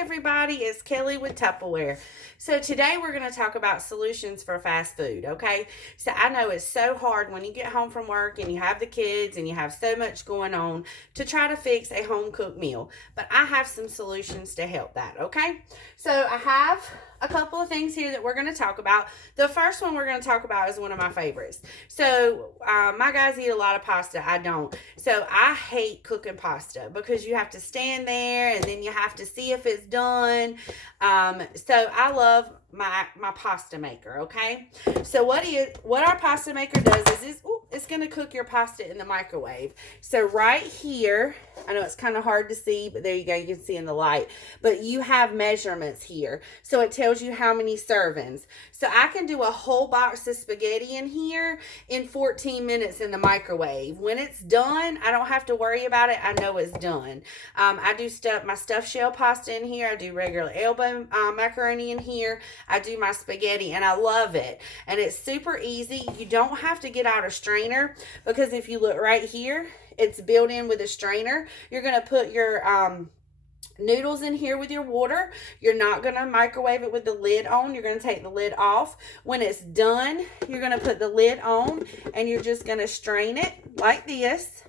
everybody, it's Kelly with Tupperware. So today we're going to talk about solutions for fast food, okay? So I know it's so hard when you get home from work and you have the kids and you have so much going on to try to fix a home cooked meal. But I have some solutions to help that, okay? So I have a couple of things here that we're going to talk about. The first one we're going to talk about is one of my favorites. So my guys eat a lot of pasta. I don't. So I hate cooking pasta because you have to stand there and then you have to see if it's done. So I love my pasta maker, okay? So what our pasta maker does is it's going to cook your pasta in the microwave. So right here, I know it's kind of hard to see, but there you go, you can see in the light. But you have measurements here. So it tells you how many servings. So I can do a whole box of spaghetti in here in 14 minutes in the microwave. When it's done, I don't have to worry about it. I know it's done. I do my stuffed shell pasta in here. I do regular elbow macaroni in here. I do my spaghetti and I love it. And it's super easy. You don't have to get out a strainer because if you look right here, it's built in with a strainer. You're going to put your noodles in here with your water. You're not going to microwave it with the lid on. You're going to take the lid off. When it's done, you're going to put the lid on and you're just going to strain it like this.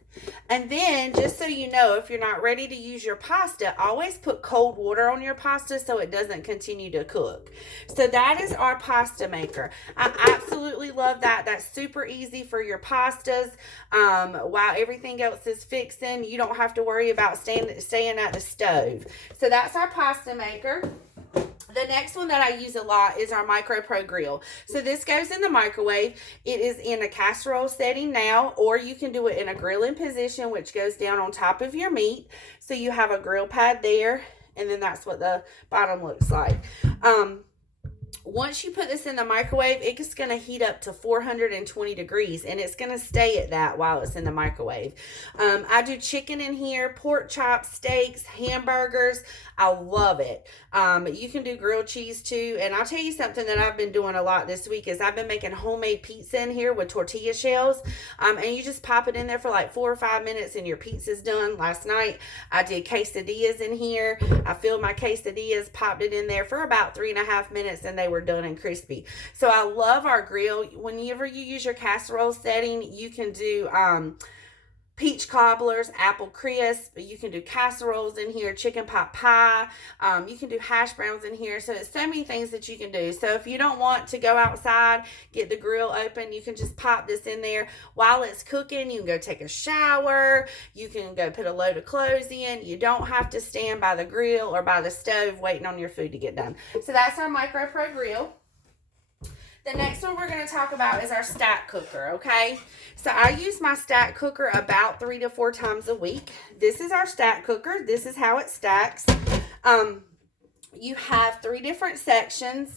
And then, just so you know, if you're not ready to use your pasta, always put cold water on your pasta so it doesn't continue to cook. So that is our pasta maker. I absolutely love that. That's super easy for your pastas. While everything else is fixing, you don't have to worry about staying at the stove. So that's our pasta maker. The next one that I use a lot is our Micro Pro Grill. So this goes in the microwave. It is in a casserole setting now, or you can do it in a grilling position, which goes down on top of your meat. So you have a grill pad there, and then that's what the bottom looks like. Once you put this in the microwave, it's going to heat up to 420 degrees, and it's going to stay at that while it's in the microwave. I do chicken in here, pork chops, steaks, hamburgers. I love it. You can do grilled cheese too, and I'll tell you something that I've been doing a lot this week is I've been making homemade pizza in here with tortilla shells, and you just pop it in there for like 4 or 5 minutes, and your pizza's done. Last night, I did quesadillas in here. I filled my quesadillas, popped it in there for about 3.5 minutes, and they were done and crispy. So I love our grill. Whenever you use your casserole setting, you can do peach cobblers, apple crisp. You can do casseroles in here, chicken pot pie. You can do hash browns in here. So it's so many things that you can do. So if you don't want to go outside, get the grill open, you can just pop this in there while it's cooking. You can go take a shower. You can go put a load of clothes in. You don't have to stand by the grill or by the stove waiting on your food to get done. So that's our Micro Pro Grill. The next one we're going to talk about is our stack cooker, okay? So I use my stack cooker about 3 to 4 times a week. This is our stack cooker. This is how it stacks. You have 3 different sections.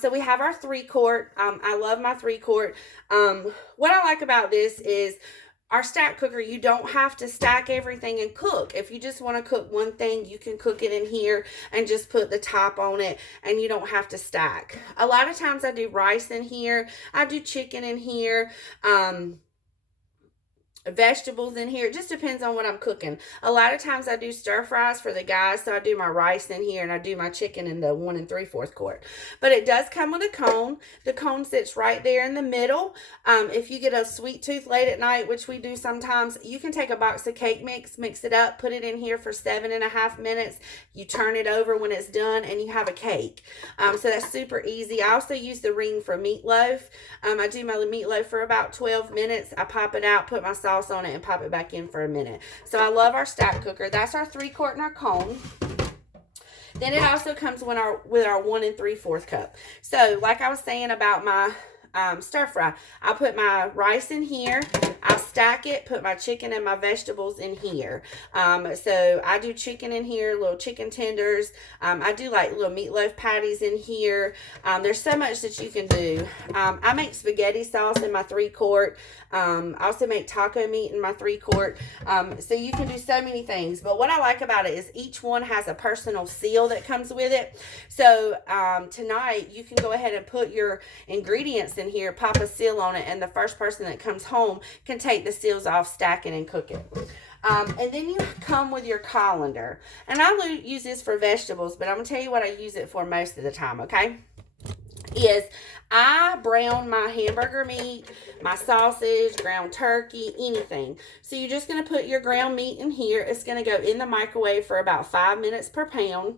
So we have our 3-quart. I love my 3-quart. What I like about this is our stack cooker, you don't have to stack everything and cook. If you just want to cook one thing, you can cook it in here and just put the top on it and you don't have to stack. A lot of times I do rice in here. I do chicken in here. Vegetables in here. It just depends on what I'm cooking. A lot of times I do stir fries for the guys, so I do my rice in here and I do my chicken in the 1 3/4 quart. But it does come with a cone. The cone sits right there in the middle. If you get a sweet tooth late at night, which we do sometimes, you can take a box of cake mix it up, put it in here for 7.5 minutes. You turn it over when it's done and you have a cake. So that's super easy. I also use the ring for meatloaf. I do my meatloaf for about 12 minutes. I pop it out, put my sauce on it, and pop it back in for a minute. So I love our stack cooker. That's our 3-quart and our cone. Then it also comes with our 1 3/4 cup. So like I was saying about my stir fry, I'll put my rice in here. I'll stack it, put my chicken and my vegetables in here. So I do chicken in here, little chicken tenders. I do like little meatloaf patties in here. There's so much that you can do. I make spaghetti sauce in my 3-quart. I also make taco meat in my 3-quart. So you can do so many things. But what I like about it is each one has a personal seal that comes with it. So tonight you can go ahead and put your ingredients in here, pop a seal on it, and the first person that comes home can take the seals off, stack it, and cook it. And then you come with your colander. And I use this for vegetables, but I'm going to tell you what I use it for most of the time, okay? Is I brown my hamburger meat, my sausage, ground turkey, anything. So you're just going to put your ground meat in here. It's going to go in the microwave for about 5 minutes per pound.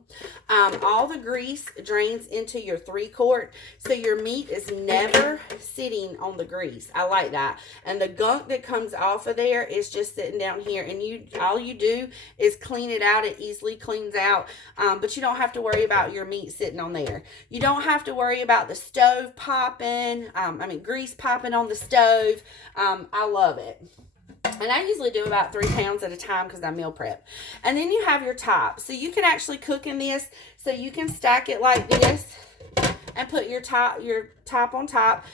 All the grease drains into your 3-quart, so your meat is never sitting on the grease. I like that. And the gunk that comes off of there is just sitting down here, and all you do is clean it out. It easily cleans out, but you don't have to worry about your meat sitting on there. You don't have to worry about the stove popping, grease popping on the stove. I love it. And I usually do about 3 pounds at a time because I meal prep. And then you have your top. So you can actually cook in this. So you can stack it like this and put your top on top.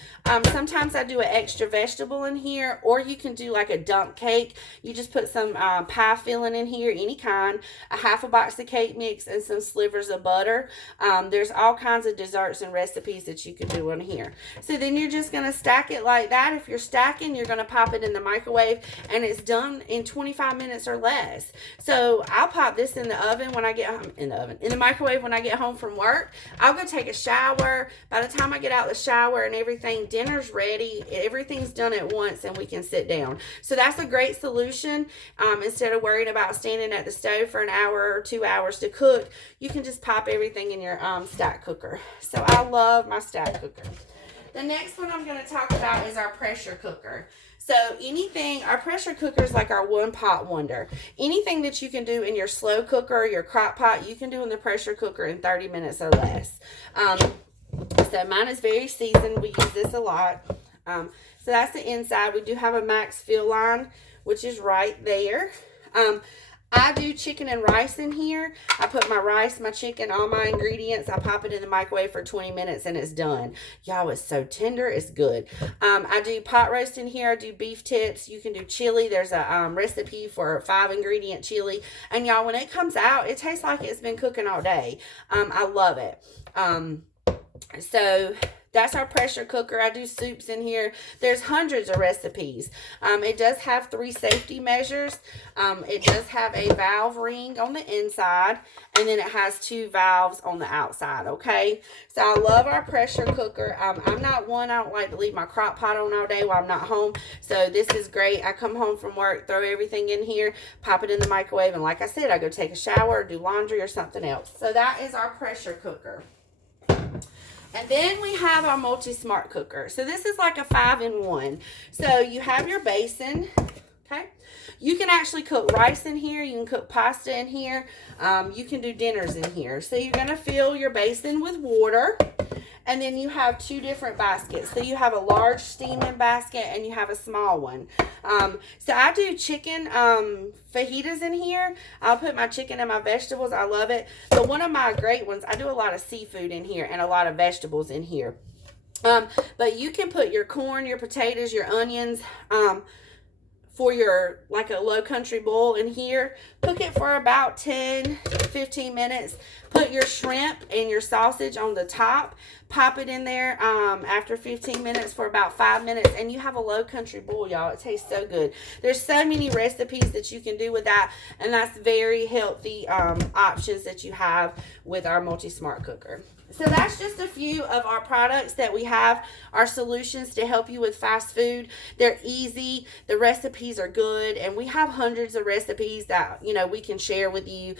Sometimes I do an extra vegetable in here, or you can do like a dump cake. You just put some pie filling in here, any kind, a half a box of cake mix, and some slivers of butter. There's all kinds of desserts and recipes that you can do on here. So then you're just going to stack it like that. If you're stacking, you're going to pop it in the microwave, and it's done in 25 minutes or less. So I'll pop this in the oven when I get home, in the microwave when I get home from work. I'll go take a shower. By the time I get out of the shower and everything, dinner's ready. Everything's done at once, and we can sit down. So that's a great solution. Instead of worrying about standing at the stove for an hour or 2 hours to cook, you can just pop everything in your stack cooker. So I love my stack cooker. The next one I'm going to talk about is our pressure cooker. So our pressure cooker is like our one pot wonder. Anything that you can do in your slow cooker, your crock pot, you can do in the pressure cooker in 30 minutes or less. So mine is very seasoned. We use this a lot. So that's the inside. We do have a max fill line, which is right there. I do chicken and rice in here. I put my rice, my chicken, all my ingredients. I pop it in the microwave for 20 minutes and it's done. Y'all, it's so tender. It's good. I do pot roast in here. I do beef tips. You can do chili. There's a recipe for 5-ingredient chili. And y'all, when it comes out, it tastes like it's been cooking all day. I love it. So that's our pressure cooker. I do soups in here. There's hundreds of recipes. It does have 3 safety measures. It does have a valve ring on the inside, and then it has 2 valves on the outside, okay? So I love our pressure cooker. I'm not one, I don't like to leave my crock pot on all day while I'm not home. So this is great. I come home from work, throw everything in here, pop it in the microwave, and like I said, I go take a shower, do laundry, or something else. So that is our pressure cooker. And then we have our multi-smart cooker. So this is like a 5-in-1. So you have your basin, okay? You can actually cook rice in here. You can cook pasta in here. You can do dinners in here. So you're going to fill your basin with water. And then you have 2 different baskets. So you have a large steaming basket and you have a small one. So I do chicken fajitas in here. I'll put my chicken and my vegetables. I love it. But one of my great ones, I do a lot of seafood in here and a lot of vegetables in here. But you can put your corn, your potatoes, your onions, for your, like a low country boil in here. Cook it for about 10-15 minutes. Put your shrimp and your sausage on the top. Pop it in there after 15 minutes for about 5 minutes. And you have a low country boil, y'all. It tastes so good. There's so many recipes that you can do with that. And that's very healthy options that you have with our multi-smart cooker. So that's just a few of our products that we have, our solutions to help you with fast food. They're easy, the recipes are good, and we have hundreds of recipes that, we can share with you.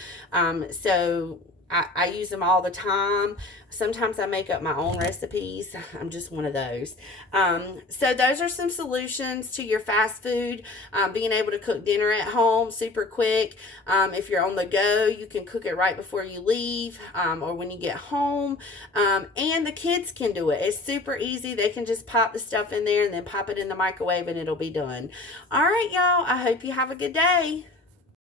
So I use them all the time. Sometimes I make up my own recipes. I'm just one of those. So those are some solutions to your fast food. Being able to cook dinner at home super quick. If you're on the go, you can cook it right before you leave or when you get home. And the kids can do it. It's super easy. They can just pop the stuff in there and then pop it in the microwave and it'll be done. All right, y'all. I hope you have a good day.